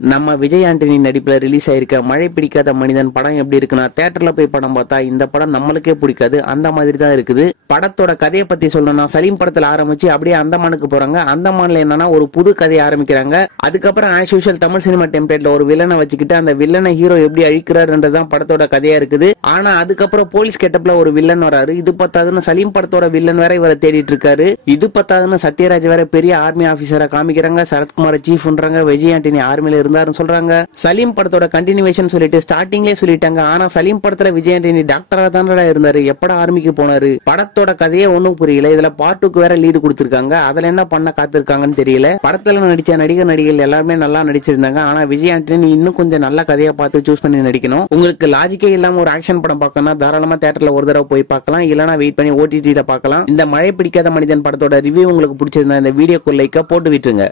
நம்ம விஜய் ஆண்டனி நடிப்புல ரிலீஸ் ஆயிருக்க மழை பிடிக்காத மனிதன் படம் எப்படி இருக்குன்னா, தியேட்டர்ல போய் படம் பார்த்தா இந்த படம் நம்மளுக்கே பிடிக்காது, அந்த மாதிரி தான் இருக்குது. படத்தோட கதையை பத்தி சொல்லணும்னா, சலீம் படத்துல ஆரம்பிச்சு அப்படியே அந்தமானுக்கு போறாங்க. அந்தமான்ல என்னன்னா ஒரு புது கதையை ஆரம்பிக்கிறாங்க. அதுக்கப்புறம் ஆஸ் யூஷுவல் தமிழ் சினிமா டெம்ப்ளேட்ல ஒரு வில்லனை வச்சுக்கிட்டு அந்த வில்லனை ஹீரோ எப்படி அழிக்கிறாருன்றதுதான் படத்தோட கதையா இருக்குது. ஆனா அதுக்கப்புறம் போலீஸ் கெட்டப்ல ஒரு வில்லன் வராரு. இது பத்தாதுன்னு சலீம் படத்தோட வில்லன் வேற இவரை தேடிட்டு இருக்காரு. இது பத்தாதுன்னு சத்யராஜ் வேற பெரிய ஆர்மி ஆபீசரா காமிக்கிறாங்க. சரத்குமார் சீஃப்ன்றாங்க. விஜய் ஆண்டனி ஆர்மில இருந்தாருன்னு சொல்றாங்க. சலீம் படத்தோட கண்டினியூவேஷன் சொல்லிட்டு ஸ்டார்டிங்லேயே சொல்லிட்டாங்க. ஆனா சலீம் படத்துல விஜய் ஆண்டனி டாக்டரா தானடா இருந்தாரு, எப்படா ஆர்மிக்கு போனாரு? படத்தோட கதையே ஒண்ணும் புரியல. இதுல பார்ட் 2க்கு வேற லீடு கொடுத்திருக்காங்க. அதுல என்ன பண்ண காத்திருக்காங்கன்னு தெரியல. படத்துல நடிச்ச நடிகர்கள் எல்லாருமே நல்லா நடிச்சிருந்தாங்க. ஆனா விஜய் ஆண்டனி இன்னும் கொஞ்சம் நல்ல கதையா பார்த்து சூஸ் பண்ணி நடிக்கணும். உங்களுக்கு லாஜிக்கே இல்லாம ஒரு ஆக்ஷன் படம் பார்க்கணும்னா தாராளமா தியேட்டர்ல ஒரு தடவை போய் பார்க்கலாம், இல்லனா வெயிட் பண்ணி OTT-ல பார்க்கலாம். இந்த மழை பிடிக்காத மனிதன் படத்தோட ரிவ்யூ உங்களுக்கு பிடிச்சிருந்தா இந்த வீடியோக்கு லைக்கா போட்டு விட்டுருங்க.